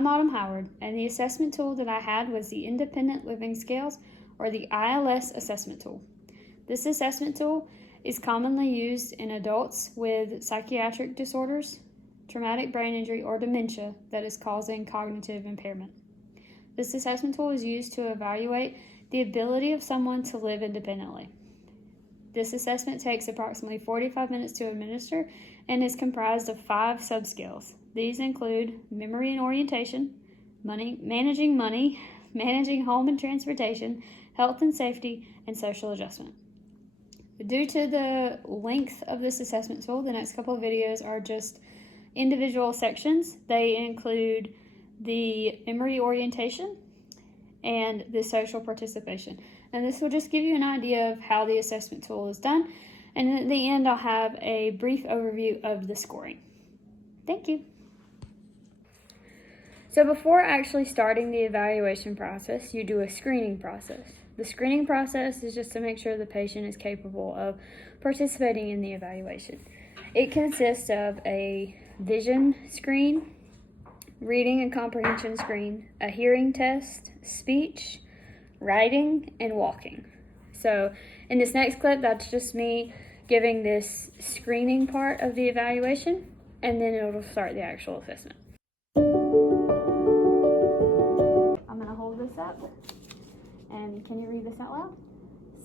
I'm Autumn Howard, and the assessment tool that I had was the Independent Living Scales, or the ILS assessment tool. This assessment tool is commonly used in adults with psychiatric disorders, traumatic brain injury, or dementia that is causing cognitive impairment. This assessment tool is used to evaluate the ability of someone to live independently. This assessment takes approximately 45 minutes to administer and is comprised of 5 subscales. These include memory and orientation, managing money, managing home and transportation, health and safety, and social adjustment. Due to the length of this assessment tool, the next couple of videos are just individual sections. They include the memory orientation and the social participation. And this will just give you an idea of how the assessment tool is done. And at the end, I'll have a brief overview of the scoring. Thank you. So before actually starting the evaluation process, you do a screening process. The screening process is just to make sure the patient is capable of participating in the evaluation. It consists of a vision screen, reading and comprehension screen, a hearing test, speech, writing, and walking. So in this next clip, that's just me giving this screening part of the evaluation, and then it'll start the actual assessment. I'm going to hold this up, and can you read this out loud?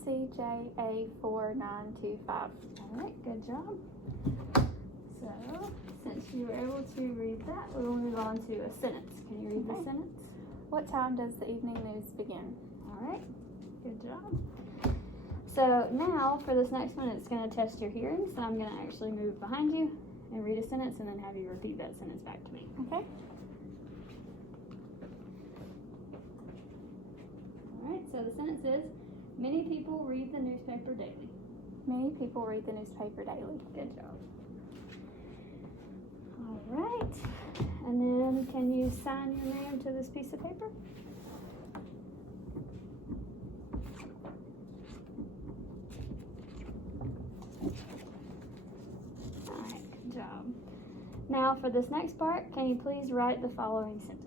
CJA4925. All right, good job. So, since you were able to read that, we will move on to a sentence. Can you read the sentence? What time does the evening news begin? All right, good job. So now for this next one, it's going to test your hearing. So I'm going to actually move behind you and read a sentence and then have you repeat that sentence back to me. Okay. All right, so the sentence is, many people read the newspaper daily. Many people read the newspaper daily. Good job. All right, and then can you sign your name to this piece of paper? All right, good job. Now for this next part, can you please write the following sentence?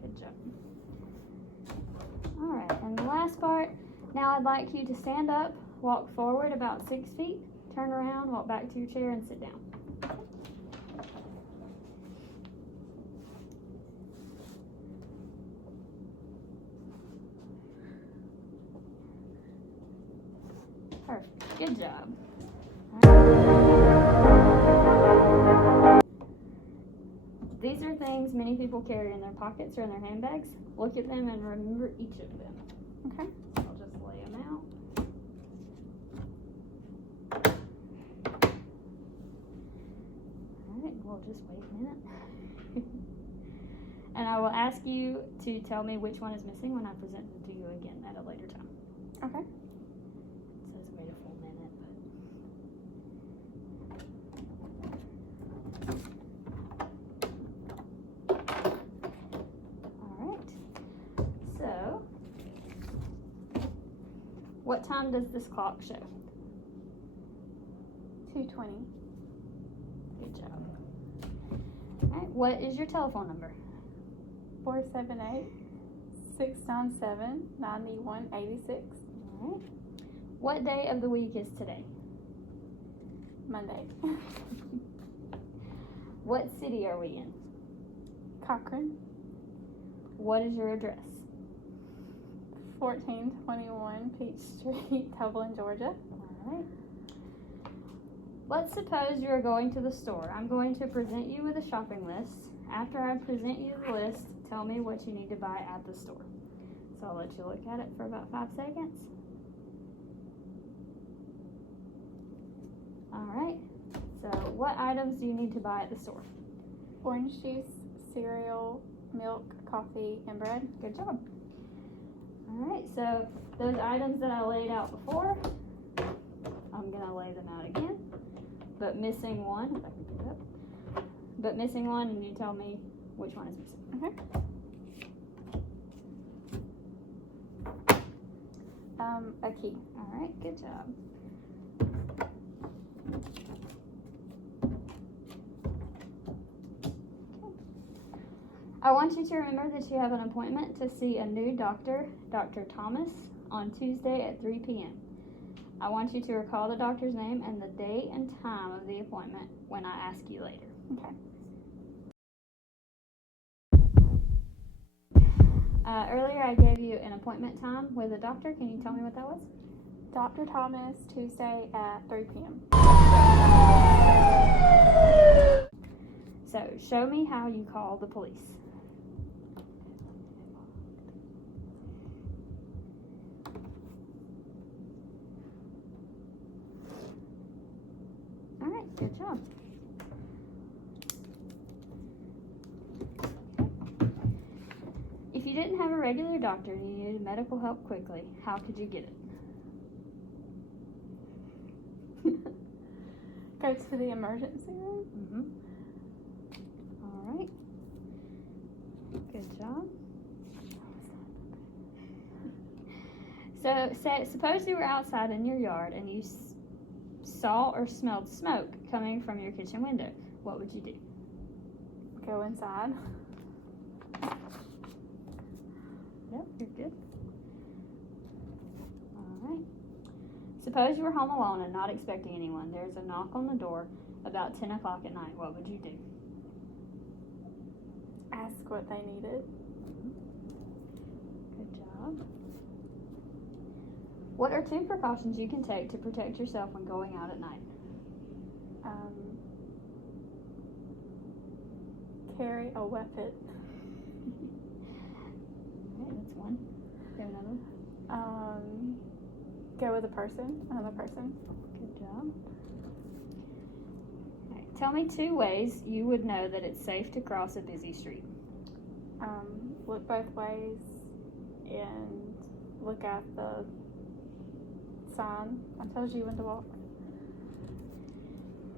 Good job. All right, and the last part, now I'd like you to stand up, walk forward about 6 feet, turn around, walk back to your chair, and sit down. Perfect, good job. These are things many people carry in their pockets or in their handbags. Look at them and remember each of them. Okay. I'll just lay them out. All right, we'll just wait a minute. And I will ask you to tell me which one is missing when I present them to you again at a later time. Okay. It says wait a full minute, So, what time does this clock show? 2:20. Good job. All right, what is your telephone number? 478-697-9186. All right. What day of the week is today? Monday. What city are we in? Cochran. What is your address? 1421 Peach Street, Dublin, Georgia. All right. Let's suppose you are going to the store. I'm going to present you with a shopping list. After I present you the list, tell me what you need to buy at the store. So I'll let you look at it for about 5 seconds. All right. So what items do you need to buy at the store? Orange juice, cereal, milk, coffee, and bread. Good job. All right, so those items that I laid out before, I'm going to lay them out again, but missing one, if I can pick it up, but missing one, and you tell me which one is missing. Okay. A key. All right, good job. I want you to remember that you have an appointment to see a new doctor, Dr. Thomas, on Tuesday at 3 p.m. I want you to recall the doctor's name and the date and time of the appointment when I ask you later. Okay. Earlier I gave you an appointment time with a doctor. Can you tell me what that was? Dr. Thomas, Tuesday at 3 p.m. So, show me how you call the police. All right, good job. If you didn't have a regular doctor and you needed medical help quickly, how could you get it? Go to the emergency room. Mm-hmm. All right. Good job. So, suppose you were outside in your yard and you saw or smelled smoke coming from your kitchen window. What would you do? Go inside. Yep, you're good. All right. Suppose you were home alone and not expecting anyone. There's a knock on the door about 10 o'clock at night. What would you do? Ask what they needed. Good job. What are 2 precautions you can take to protect yourself when going out at night? Carry a weapon. All right, that's one. Do another one. Go with another person. Good job. All right, tell me 2 ways you would know that it's safe to cross a busy street. Look both ways and look at the sign that tells you when to walk.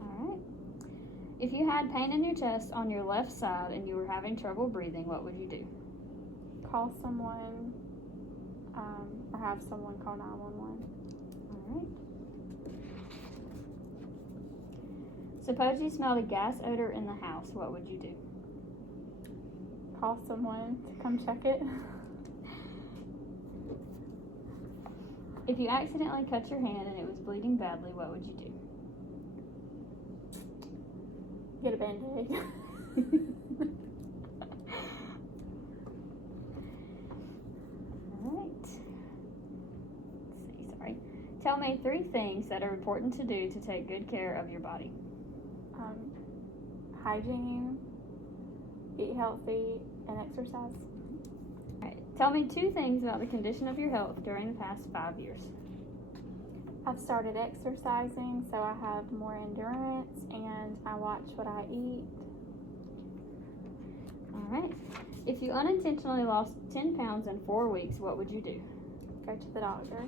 All right. If you had pain in your chest on your left side and you were having trouble breathing, what would you do? Call someone or have someone call 911. All right. Suppose you smelled a gas odor in the house, what would you do? Call someone to come check it. If you accidentally cut your hand and it was bleeding badly, what would you do? Get a Band-Aid. All right. Let's see, sorry. Tell me 3 things that are important to do to take good care of your body. Hygiene, eat healthy, and exercise. All right. Tell me 2 things about the condition of your health during the past 5 years. I've started exercising, so I have more endurance, and I watch what I eat. All right. If you unintentionally lost 10 pounds in 4 weeks, what would you do? Go to the doctor.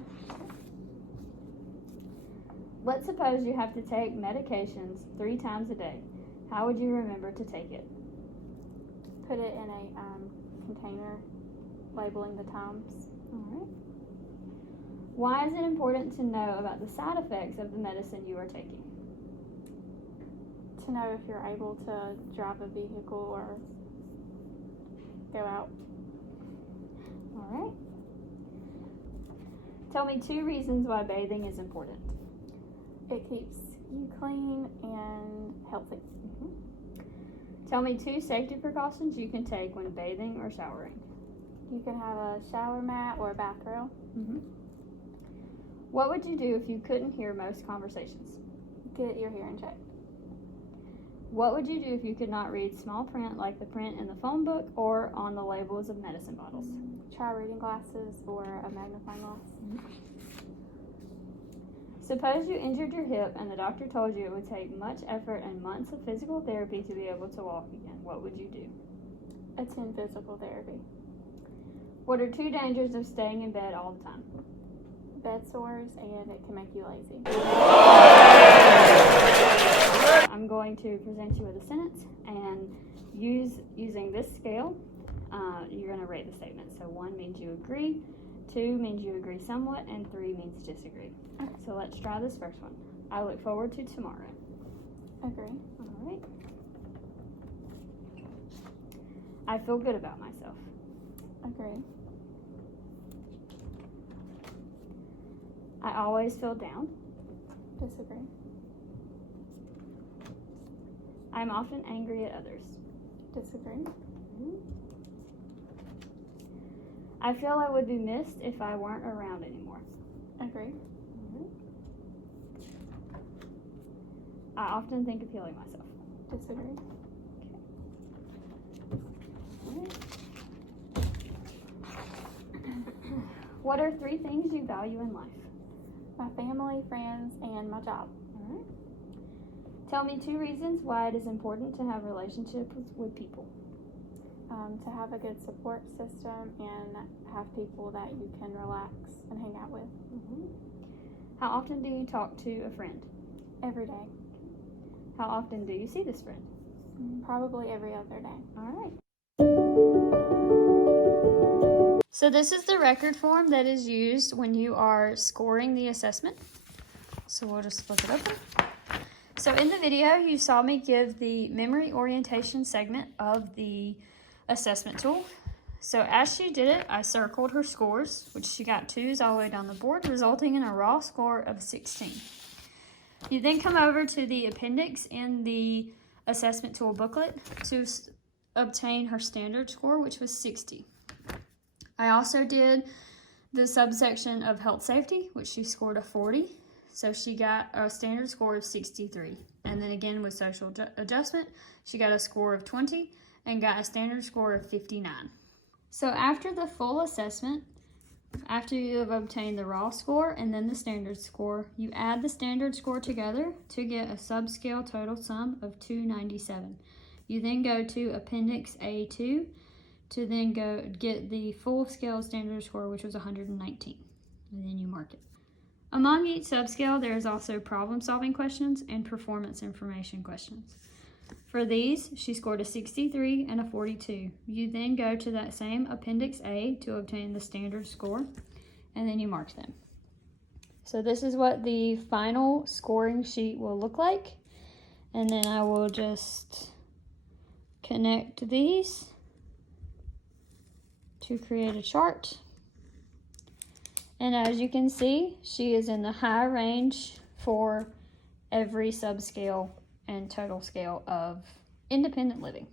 Let's suppose you have to take medications 3 times a day. How would you remember to take it? Put it in a container, labeling the times. All right. Why is it important to know about the side effects of the medicine you are taking? To know if you're able to drive a vehicle or go out. All right. Tell me 2 reasons why bathing is important. It keeps you clean and healthy. Tell me 2 safety precautions you can take when bathing or showering. You can have a shower mat or a bath rail. What would you do if you couldn't hear most conversations? Get your hearing checked. What would you do if you could not read small print like the print in the phone book or on the labels of medicine bottles? Try reading glasses or a magnifying glass. Suppose you injured your hip and the doctor told you it would take much effort and months of physical therapy to be able to walk again. What would you do? Attend physical therapy. What are 2 dangers of staying in bed all the time? Bed sores, and it can make you lazy. I'm going to present you with a sentence, and using this scale, you're going to rate the statement. So 1 means you agree, 2 means you agree somewhat, and 3 means disagree. Okay. So let's try this first one. I look forward to tomorrow. Agree. All right. I feel good about myself. Agree. I always feel down. Disagree. I'm often angry at others. Disagree. I feel I would be missed if I weren't around anymore. Agree. I often think of healing myself. Disagree. What are 3 things you value in life? My family, friends, and my job. All right. Tell me 2 reasons why it is important to have relationships with people. To have a good support system and have people that you can relax and hang out with. How often do you talk to a friend? Every day. How often do you see this friend? Probably every other day. All right. So this is the record form that is used when you are scoring the assessment. So we'll just flip it open. So in the video, you saw me give the memory orientation segment of the assessment tool. So as she did it, I circled her scores, which she got 2s all the way down the board, resulting in a raw score of 16. You then come over to the appendix in the assessment tool booklet to obtain her standard score, which was 60. I also did the subsection of health safety, which she scored a 40. So she got a standard score of 63. And then again with social adjustment, she got a score of 20 and got a standard score of 59. So after the full assessment, after you have obtained the raw score and then the standard score, you add the standard score together to get a subscale total sum of 297. You then go to Appendix A2 to then go get the full scale standard score, which was 119, and then you mark it. Among each subscale, there is also problem-solving questions and performance information questions. For these, she scored a 63 and a 42. You then go to that same Appendix A to obtain the standard score, and then you mark them. So this is what the final scoring sheet will look like. And then I will just connect these to create a chart. And as you can see, she is in the high range for every subscale and total scale of independent living.